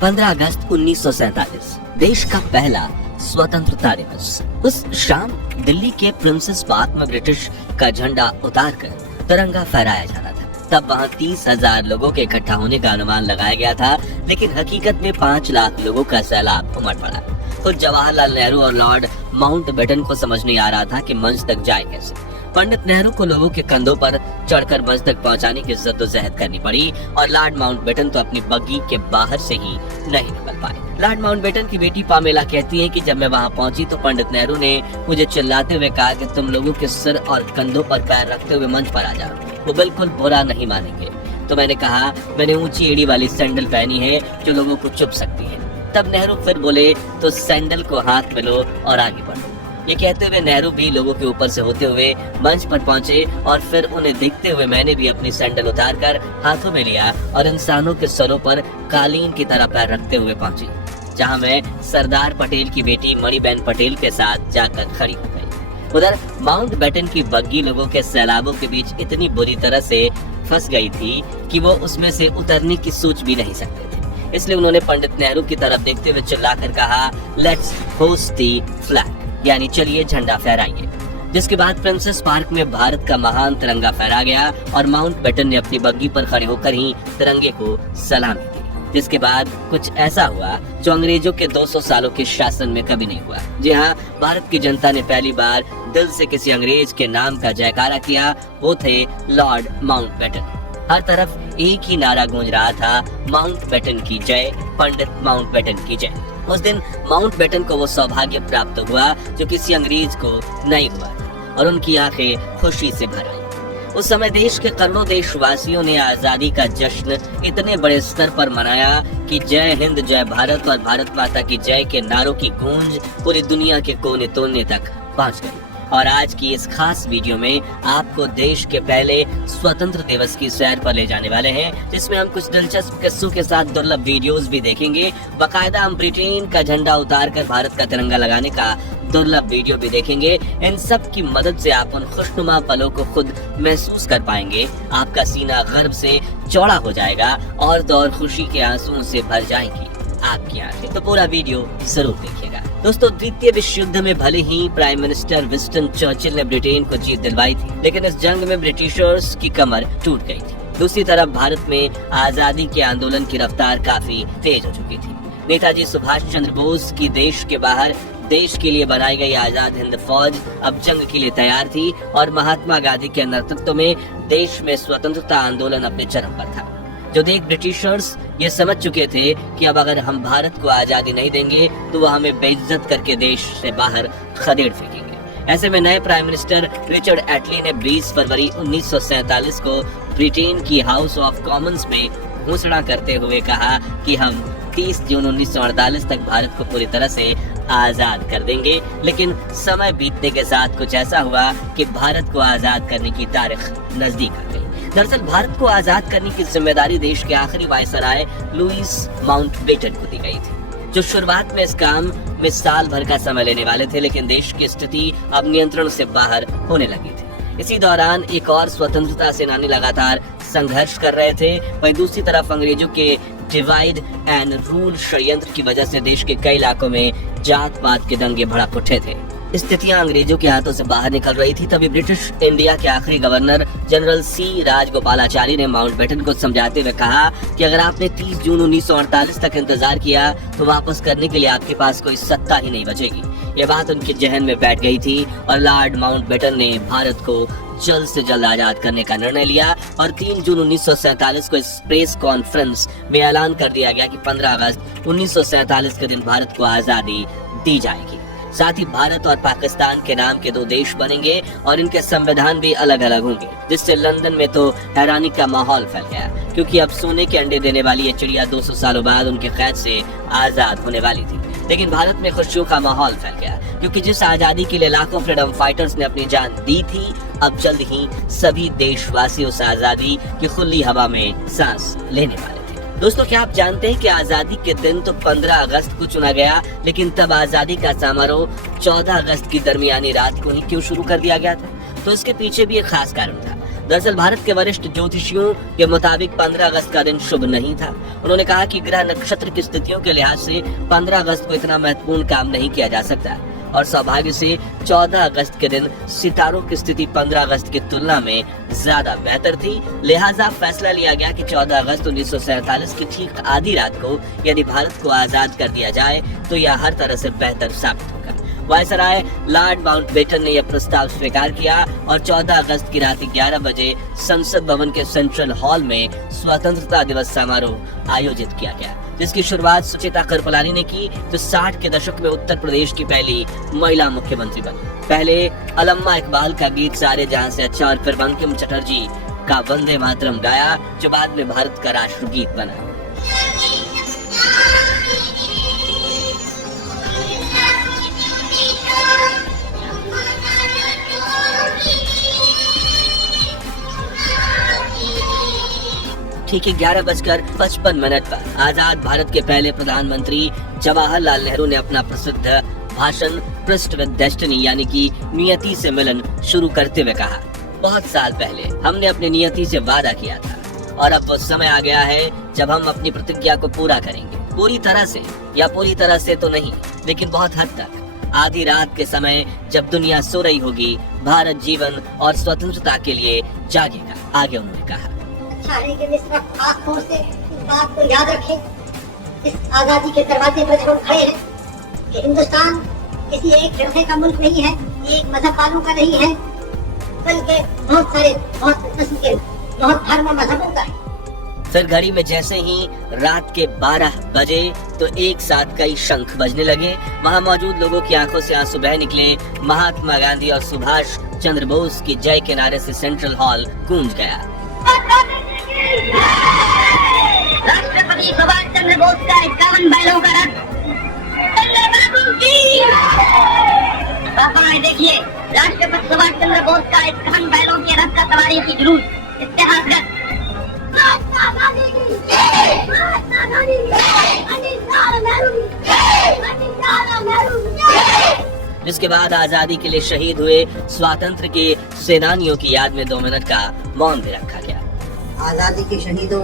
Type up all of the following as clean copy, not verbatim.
15 अगस्त 1947 देश का पहला स्वतंत्रता दिवस। उस शाम दिल्ली के प्रिंसेस पार्क में ब्रिटिश का झंडा उतारकर तिरंगा फहराया जाना था। तब वहां 30,000 लोगों के इकट्ठा होने का अनुमान लगाया गया था, लेकिन हकीकत में 5 लाख लोगों का सैलाब उमड़ पड़ा। खुद जवाहरलाल नेहरू और लॉर्ड माउंटबेटन को समझ नहीं आ रहा था कि मंच तक जाए कैसे। पंडित नेहरू को लोगों के कंधों पर चढ़कर मंच तक पहुंचाने की जद्दोजहद करनी पड़ी और लॉर्ड माउंटबेटन तो अपनी बग्गी के बाहर से ही नहीं निकल पाए। लॉर्ड माउंटबेटन की बेटी पामेला कहती है कि जब मैं वहां पहुंची तो पंडित नेहरू ने मुझे चिल्लाते हुए कहा कि तुम लोगों के सिर और कंधों पर पैर रखते हुए मंच पर आ जाओ, वो बिल्कुल बुरा नहीं मानेंगे। तो मैंने कहा मैंने ऊंची एड़ी वाली सैंडल पहनी है जो लोगों को चुभ सकती है। तब नेहरू फिर बोले तो सैंडल को हाथ में लो और आगे बढ़ो। ये कहते हुए नेहरू भी लोगों के ऊपर से होते हुए मंच पर पहुंचे और फिर उन्हें देखते हुए मैंने भी अपनी सैंडल उतारकर हाथों में लिया और इंसानों के सरों पर कालीन की तरह पैर रखते हुए पहुंची, जहां मैं सरदार पटेल की बेटी मणिबेन पटेल के साथ जाकर खड़ी हो गई। उधर माउंटबेटन की बग्गी लोगों के सैलाबों के बीच इतनी बुरी तरह से फंस गई थी कि वो उसमें से उतरने की सोच भी नहीं सकते थे। इसलिए उन्होंने पंडित नेहरू की तरफ देखते हुए चिल्लाकर कहा, लेट्स होस्ट द फ्लैग, यानी चलिए झंडा फहराइए। जिसके बाद प्रिंसेस पार्क में भारत का महान तिरंगा फहरा गया और माउंटबेटन ने अपनी बग्गी पर खड़े होकर ही तिरंगे को सलामी दी। जिसके बाद कुछ ऐसा हुआ जो अंग्रेजों के 200 सालों के शासन में कभी नहीं हुआ। जी हाँ, भारत की जनता ने पहली बार दिल से किसी अंग्रेज के नाम का जयकारा किया, वो थे लॉर्ड माउंटबेटन। हर तरफ एक ही नारा गूंज रहा था, माउंटबेटन की जय, पंडित माउंटबेटन की जय। उस दिन माउंटबेटन को वो सौभाग्य प्राप्त हुआ जो किसी अंग्रेज को नहीं हुआ और उनकी आंखें खुशी से भर आई। उस समय देश के करोड़ों देशवासियों ने आजादी का जश्न इतने बड़े स्तर पर मनाया कि जय हिंद जय भारत और भारत माता की जय के नारों की गूंज पूरी दुनिया के कोने कोने तक पहुंच गई। और आज की इस खास वीडियो में आपको देश के पहले स्वतंत्र दिवस की सैर पर ले जाने वाले हैं, जिसमें हम कुछ दिलचस्प किस्सों के साथ दुर्लभ वीडियोस भी देखेंगे। बाकायदा हम ब्रिटेन का झंडा उतारकर भारत का तिरंगा लगाने का दुर्लभ वीडियो भी देखेंगे। इन सब की मदद से आप उन खुशनुमा पलों को खुद महसूस कर पाएंगे। आपका सीना गर्व से चौड़ा हो जाएगा और खुशी के आंसुओं से भर जाएंगी आपकी आंखें। तो पूरा वीडियो जरूर देखिएगा। दोस्तों, द्वितीय विश्व युद्ध में भले ही प्राइम मिनिस्टर विंस्टन चर्चिल ने ब्रिटेन को जीत दिलवाई थी, लेकिन इस जंग में ब्रिटिशर्स की कमर टूट गई थी। दूसरी तरफ भारत में आजादी के आंदोलन की रफ्तार काफी तेज हो चुकी थी। नेताजी सुभाष चंद्र बोस की देश के बाहर देश के लिए बनाई गई आजाद हिंद फौज अब जंग के लिए तैयार थी और महात्मा गांधी के नेतृत्व में देश में स्वतंत्रता आंदोलन अपने चरम पर था। जो देख ब्रिटिशर्स ये समझ चुके थे कि अब अगर हम भारत को आजादी नहीं देंगे तो वह हमें बेइज्जत करके देश से बाहर खदेड़ फेंकेंगे। ऐसे में नए प्राइम मिनिस्टर रिचर्ड एटली ने 20 फरवरी 1947 को ब्रिटेन की हाउस ऑफ कॉमन्स में घोषणा करते हुए कहा कि हम 30 जून 1948 तक भारत को पूरी तरह से आजाद कर देंगे। लेकिन समय बीतने के साथ कुछ ऐसा हुआ कि भारत को आजाद करने की तारीख नजदीक आ गई। दरअसल भारत को आजाद करने की जिम्मेदारी देश के आखिरी वायसराय लुईस माउंटबेटन को दी गई थी, जो शुरुआत में इस काम में साल भर का समय लेने वाले थे, लेकिन देश की स्थिति अब नियंत्रण से बाहर होने लगी थी। इसी दौरान एक और स्वतंत्रता सेनानी लगातार संघर्ष कर रहे थे। वहीं दूसरी तरफ अंग्रेजों के डिवाइड एंड रूल षड्यंत्र की वजह से देश के कई इलाकों में जात पात के दंगे भड़क उठे थे। स्थितियां अंग्रेजों के हाथों से बाहर निकल रही थी। तभी ब्रिटिश इंडिया के आखिरी गवर्नर जनरल सी राजगोपालाचारी ने माउंटबेटन को समझाते हुए कहा कि अगर आपने 30 जून 1948 तक इंतजार किया तो वापस करने के लिए आपके पास कोई सत्ता ही नहीं बचेगी। ये बात उनके जहन में बैठ गई थी और लॉर्ड माउंटबेटन ने भारत को जल्द से जल्द आजाद करने का निर्णय लिया और 3 जून 1947 को इस प्रेस कॉन्फ्रेंस में ऐलान कर दिया गया कि 15 अगस्त 1947 के दिन भारत को आजादी दी जाएगी। साथ ही भारत और पाकिस्तान के नाम के 2 देश बनेंगे और इनके संविधान भी अलग अलग होंगे, जिससे लंदन में तो हैरानी का माहौल फैल गया, क्योंकि अब सोने के अंडे देने वाली ये चिड़िया 200 सालों बाद उनके कैद से आजाद होने वाली थी। लेकिन भारत में खुशियों का माहौल फैल गया, क्योंकि जिस आजादी के लिए लाखों फ्रीडम फाइटर्स ने अपनी जान दी थी, अब जल्द ही सभी देशवासी उस आजादी की खुली हवा में सांस लेने वाले थे। दोस्तों, क्या आप जानते हैं कि आजादी के दिन तो 15 अगस्त को चुना गया, लेकिन तब आजादी का समारोह 14 अगस्त की दरमियानी रात को ही क्यों शुरू कर दिया गया था? तो इसके पीछे भी एक खास कारण था। दरअसल भारत के वरिष्ठ ज्योतिषियों के मुताबिक 15 अगस्त का दिन शुभ नहीं था। उन्होंने कहा कि ग्रह नक्षत्र की स्थितियों के लिहाज से 15 अगस्त को इतना महत्वपूर्ण काम नहीं किया जा सकता और सौभाग्य से 14 अगस्त के दिन सितारों की स्थिति 15 अगस्त की तुलना में ज्यादा बेहतर थी। लिहाजा फैसला लिया गया कि 14 अगस्त 1947 की ठीक आधी रात को यदि भारत को आजाद कर दिया जाए तो यह हर तरह से बेहतर साबित होगा। वायसराय लॉर्ड माउंटबेटन ने यह प्रस्ताव स्वीकार किया और 14 अगस्त की रात 11 बजे संसद भवन के सेंट्रल हॉल में स्वतंत्रता दिवस समारोह आयोजित किया गया, जिसकी शुरुआत सुचेता कृपलानी ने की, जो 60 के दशक में उत्तर प्रदेश की पहली महिला मुख्यमंत्री बनी। पहले अल्लामा इकबाल का गीत सारे जहां से अच्छा और फिर बंकिम चटर्जी का वंदे मातरम गाया, जो बाद में भारत का राष्ट्रगीत बना। ठीक 11:55 पर आजाद भारत के पहले प्रधानमंत्री जवाहरलाल नेहरू ने अपना प्रसिद्ध भाषण ट्रस्ट विद डेस्टिनी यानी कि नियति से मिलन शुरू करते हुए कहा, बहुत साल पहले हमने अपनी नियति से वादा किया था और अब वो समय आ गया है जब हम अपनी प्रतिज्ञा को पूरा करेंगे। पूरी तरह से या पूरी तरह से तो नहीं, लेकिन बहुत हद तक। आधी रात के समय जब दुनिया सो रही होगी, भारत जीवन और स्वतंत्रता के लिए जागेगा। आगे उन्होंने कहा, अच्छा है कि इस वक्त खासतौर से इस बात को याद रखें, इस आजादी के दरवाजे पर जब हम खड़े हैं, कि हिंदुस्तान किसी एक फिरके का मुल्क नहीं है, ये एक मजहब वालों का नहीं है, बल्कि बहुत सारे बहुत किस्म के बहुत धर्म और मजहबों का है। फिर घड़ी में जैसे ही रात के 12 बजे तो एक साथ कई शंख बजने लगे। वहाँ मौजूद लोगों की आंखों से आंसू बह निकले। महात्मा गांधी और सुभाष चंद्र बोस की जय के नारे से सेंट्रल हॉल गूंज गया। राष्ट्रपति सुभाष चंद्र बोस का 51 बैलों का रथ, देखिए राष्ट्रपति सुभाष चंद्र बोस का 51 बैलों के रथ का सवारी की जुलूस इतिहासगत। जिसके बाद आजादी के लिए शहीद हुए स्वातंत्र्य के सेनानियों की याद में 2 मिनट का मौन भी रखा गया। आजादी के शहीदों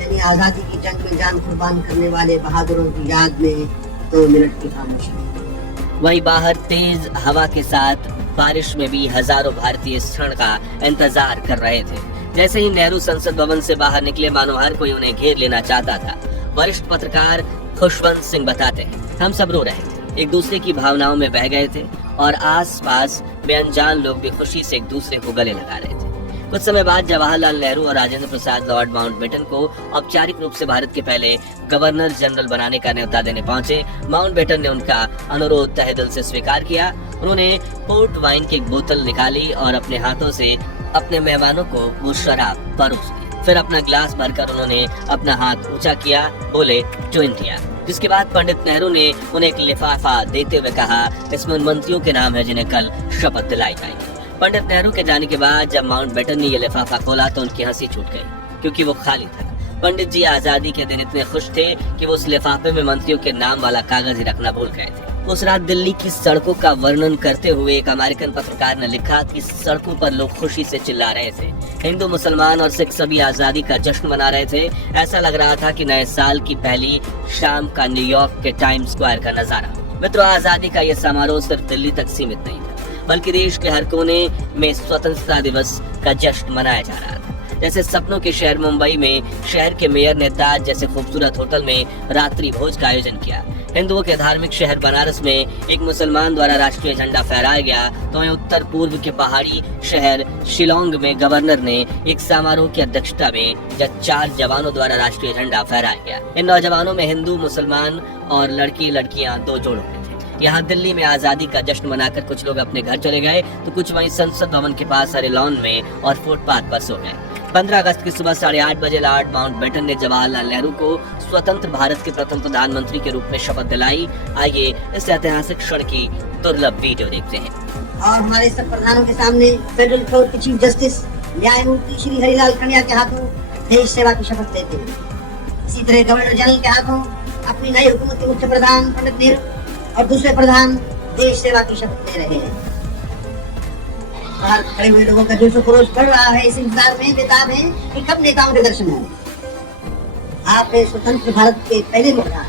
यानी आजादी की जंग में जान कुर्बान करने वाले बहादुरों की याद में 2 मिनट की खामोशी। वहीं बाहर तेज हवा के साथ बारिश में भी हजारों भारतीय इस क्षण का इंतजार कर रहे थे। जैसे ही नेहरू संसद भवन से बाहर निकले, मानो हर कोई उन्हें घेर लेना चाहता था। वरिष्ठ पत्रकार खुशवंत सिंह बताते हैं, हम सब रो रहे थे, एक दूसरे की भावनाओं में बह गए थे और आसपास बेअनजान लोग भी खुशी से एक दूसरे को गले लगा रहे थे। कुछ समय बाद जवाहरलाल नेहरू और राजेंद्र प्रसाद लॉर्ड माउंटबेटन को औपचारिक रूप से भारत के पहले गवर्नर जनरल बनाने का न्योता देने पहुंचे। माउंटबेटन ने उनका अनुरोध तहे दिल से स्वीकार किया। उन्होंने पोर्ट वाइन की एक बोतल निकाली और अपने हाथों से अपने मेहमानों को वो शराब परोस दी। फिर अपना गिलास भरकर उन्होंने अपना हाथ ऊंचा किया, बोले टू इंडिया। जिसके बाद पंडित नेहरू ने उन्हें एक लिफाफा देते हुए कहा, इसमें उन मंत्रियों के नाम है जिन्हें कल शपथ दिलाई जाएगी। पंडित नेहरू के जाने के बाद जब माउंटबेटन ने ये लिफाफा खोला तो उनकी हंसी छूट गई, क्योंकि वो खाली था। पंडित जी आजादी के दिन इतने खुश थे कि वो उस लिफाफे में मंत्रियों के नाम वाला कागज ही रखना भूल गए थे। उस रात दिल्ली की सड़कों का वर्णन करते हुए एक अमेरिकन पत्रकार ने लिखा कि सड़कों पर लोग खुशी से चिल्ला रहे थे। हिंदू, मुसलमान और सिख सभी आजादी का जश्न मना रहे थे। ऐसा लग रहा था कि नए साल की पहली शाम का न्यूयॉर्क के टाइम स्क्वायर का नजारा। मित्रों, आजादी का यह समारोह सिर्फ दिल्ली तक सीमित नहीं था, बल्कि देश के हर कोने में स्वतंत्रता दिवस का जश्न मनाया जा रहा था। जैसे सपनों के शहर मुंबई में शहर के मेयर ने ताज जैसे खूबसूरत होटल में रात्रि भोज का आयोजन किया। हिंदुओं के धार्मिक शहर बनारस में एक मुसलमान द्वारा राष्ट्रीय झंडा फहराया गया, तो वहीं उत्तर पूर्व के पहाड़ी शहर शिलोंग में गवर्नर ने एक समारोह की अध्यक्षता में 4 जवानों द्वारा राष्ट्रीय झंडा फहराया गया। इन नौजवानों में हिंदू, मुसलमान और लड़की लड़कियां 2 जोड़ों में थे। यहाँ दिल्ली में आजादी का जश्न मनाकर कुछ लोग अपने घर चले गए, तो कुछ वहीं संसद भवन के पास हरे लॉन में और फुटपाथ पर सो गए। 15 अगस्त की सुबह 8:30 बजे लॉर्ड माउंटबेटन ने जवाहरलाल नेहरू को स्वतंत्र भारत के प्रथम प्रधानमंत्री के रूप में शपथ दिलाई। आइए इस ऐतिहासिक क्षण की दुर्लभ वीडियो देखते हैं। और हमारे सब प्रधानों के सामने फेडरल कोर्ट के चीफ जस्टिस न्यायमूर्ति श्री हरिलाल खंडिया के हाथों देश सेवा की शपथ लेते हैं। इसी तरह गवर्नर जनरल के हाथों अपनी नई हुकूमत के मुख्य प्रधान पंडित नेहरू और दूसरे प्रधान देश सेवा की शपथ ले रहे हैं। बाहर खड़े हुए लोगों का जोश खरोश बढ़ रहा है, इस इंतजार में बेताब है कि कब नेताओं के दर्शन होंगे। आप स्वतंत्र भारत के पहले मुखिया।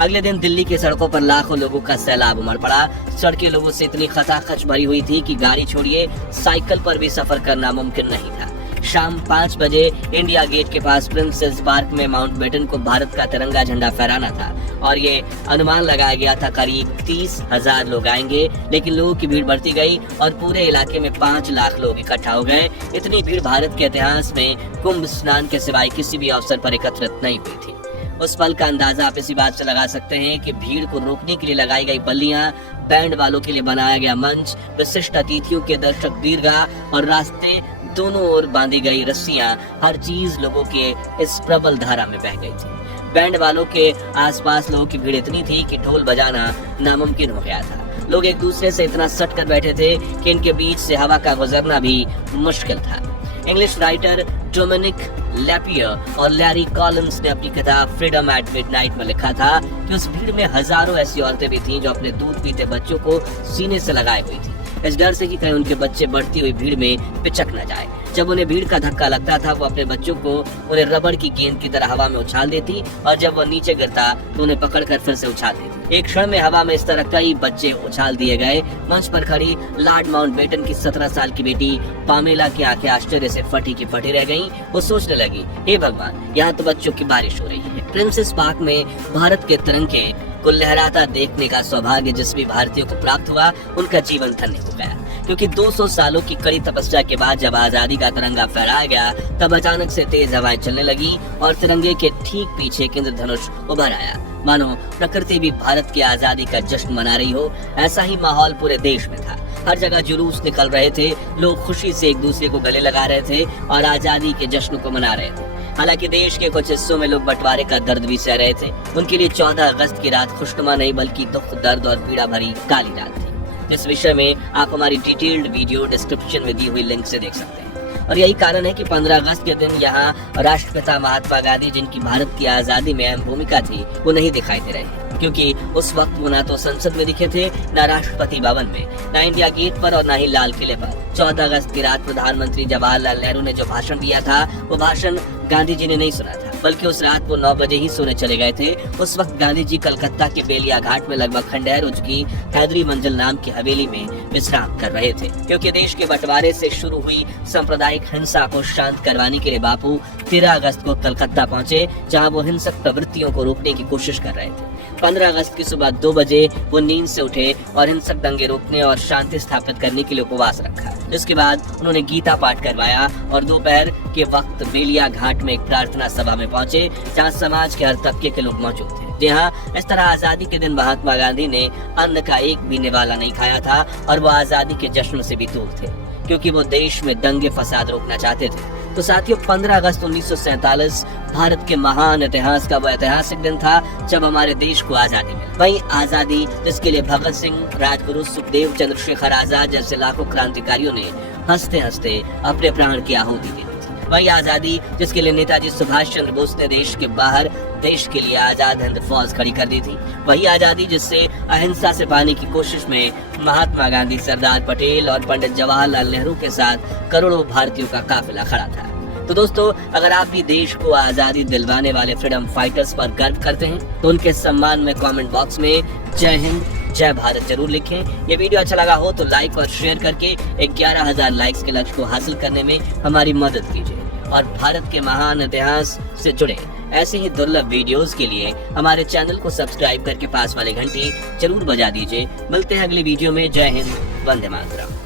अगले दिन दिल्ली की सड़कों पर लाखों लोगों का सैलाब उमड़ पड़ा। सड़कें लोगों से इतनी खचाखच भरी हुई थी कि गाड़ी छोड़िए साइकिल पर भी सफर करना मुमकिन नहीं था। शाम 5 बजे इंडिया गेट के पास प्रिंसेस पार्क में माउंटबेटन को भारत का तिरंगा झंडा फहराना था और ये अनुमान लगाया गया था करीब 30,000 लोग आएंगे, लेकिन लोगों की भीड़ बढ़ती गई और पूरे इलाके में 5 लाख लोग इकट्ठा हो गए। इतनी भीड़ भारत के इतिहास में कुंभ स्नान के सिवाय किसी भी अवसर पर एकत्रित नहीं हुई थी। उस पल का अंदाजा आप इसी बात से लगा सकते हैं कि भीड़ को रोकने के लिए लगाई गई बल्लियां, बैंड वालों के लिए बनाया गया मंच, विशिष्ट अतिथियों के दर्शक दीर्घा और रास्ते दोनों ओर बांधी गई रस्सियां, हर चीज लोगों के इस प्रबल धारा में बह गई थी। बैंड वालों के आसपास लोगों की भीड़ इतनी थी कि ढोल बजाना नामुमकिन हो गया था। लोग एक दूसरे से इतना सट कर बैठे थे कि इनके बीच से हवा का गुजरना भी मुश्किल था। इंग्लिश राइटर डोमिनिक लैपियर और लैरी कॉलिंस ने अपनी किताब फ्रीडम एट मिडनाइट में लिखा था कि उस भीड़ में हजारों ऐसी औरतें भी थीं जो अपने दूध पीते बच्चों को सीने से लगाए हुई थी, इस डर से कि कहीं उनके बच्चे बढ़ती हुई भीड़ में पिचक न जाए। जब उन्हें भीड़ का धक्का लगता था वो अपने बच्चों को उन्हें रबड़ की गेंद की तरह हवा में उछाल देती और जब वो नीचे गिरता तो उन्हें पकड़कर फिर से उछाल देती। एक क्षण में हवा में इस तरह कई बच्चे उछाल दिए गए। मंच पर खड़ी लॉर्ड माउंटबेटन की 17 साल की बेटी पामेला की आंखें आश्चर्य से फटी की फटी रह गईं। वो सोचने लगी, हे भगवान, यहाँ तो बच्चों की बारिश हो रही है। प्रिंसेस पार्क में भारत के तिरंगे को लहराता देखने का सौभाग्य जिस भी भारतीयों को प्राप्त हुआ उनका जीवन धन्य हो गया, क्योंकि 200 सालों की कड़ी तपस्या के बाद जब आजादी का तिरंगा फहराया गया तब अचानक से तेज हवाएं चलने लगी और तिरंगे के ठीक पीछे एक इंद्रधनुष उभर आया, मानो प्रकृति भी भारत की आजादी का जश्न मना रही हो। ऐसा ही माहौल पूरे देश में था। हर जगह जुलूस निकल रहे थे, लोग खुशी से एक दूसरे को गले लगा रहे थे और आजादी के जश्न को मना रहे थे। हालांकि देश के कुछ हिस्सों में लोग बंटवारे का दर्द भी सह रहे थे। उनके लिए 14 अगस्त की रात खुशनुमा नहीं बल्कि दुख, दर्द और पीड़ा भरी काली रात थी। इस विषय में आप हमारी डिटेल्ड वीडियो डिस्क्रिप्शन में दी हुई लिंक से देख सकते हैं। और यही कारण है कि 15 अगस्त के दिन यहाँ राष्ट्रपिता महात्मा गांधी, जिनकी भारत की आजादी में अहम भूमिका थी, वो नहीं दिखाई दे रहे, क्योंकि उस वक्त वो ना तो संसद में दिखे थे, ना राष्ट्रपति भवन में, ना इंडिया गेट पर और ना ही लाल किले पर। 14 अगस्त की रात प्रधानमंत्री जवाहरलाल नेहरू ने जो भाषण दिया था वो भाषण गांधी जी ने नहीं सुना था, बल्कि उस रात वो 9 बजे ही सोने चले गए थे। उस वक्त गांधी जी कलकत्ता के बेलिया घाट में लगभग खंडेर की हैदरी मंजिल नाम की हवेली में विश्राम कर रहे थे, क्योंकि देश के बंटवारे से शुरू हुई सांप्रदायिक हिंसा को शांत करवाने के लिए बापू 13 अगस्त को कलकत्ता पहुंचे, जहां वो हिंसक प्रवृत्तियों को रोकने की कोशिश कर रहे थे। 15 अगस्त की सुबह 2 बजे वो नींद से उठे और हिंसक दंगे रोकने और शांति स्थापित करने के लिए उपवास रखा। इसके बाद उन्होंने गीता पाठ करवाया और दोपहर के वक्त बेलिया घाट में एक प्रार्थना सभा में पहुंचे, जहां समाज के हर तबके के लोग मौजूद थे। जी हाँ, इस तरह आजादी के दिन महात्मा गांधी ने अन्न का एक भी निवाला नहीं खाया था और वो आजादी के जश्न से भी दूर थे, क्योंकि वो देश में दंगे फसाद रोकना चाहते थे। तो साथियों, 15 अगस्त 1947 भारत के महान इतिहास का वह ऐतिहासिक दिन था जब हमारे देश को आजादी मिली। वही आजादी जिसके लिए भगत सिंह, राजगुरु सुखदेव, चंद्रशेखर आजाद जैसे लाखों क्रांतिकारियों ने हंसते हंसते अपने प्राण की आहुति दी थी। वही आजादी जिसके लिए नेताजी सुभाष चंद्र बोस ने देश के बाहर देश के लिए आजाद हिंद फौज खड़ी कर दी थी। वही आजादी जिससे अहिंसा से पाने की कोशिश में महात्मा गांधी, सरदार पटेल और पंडित जवाहरलाल नेहरू के साथ करोड़ों भारतीयों का काफिला खड़ा था। तो दोस्तों, अगर आप भी देश को आजादी दिलवाने वाले फ्रीडम फाइटर्स पर गर्व करते हैं तो उनके सम्मान में कमेंट बॉक्स में जय हिंद, जय भारत जरूर लिखें। ये वीडियो अच्छा लगा हो तो लाइक और शेयर करके 11,000 लाइक्स के लक्ष्य को हासिल करने में हमारी मदद कीजिए। और भारत के महान इतिहास से जुड़े ऐसे ही दुर्लभ वीडियोस के लिए हमारे चैनल को सब्सक्राइब करके पास वाली घंटी जरूर बजा दीजिए। मिलते हैं अगली वीडियो में। जय हिंद, वंदे मातरम।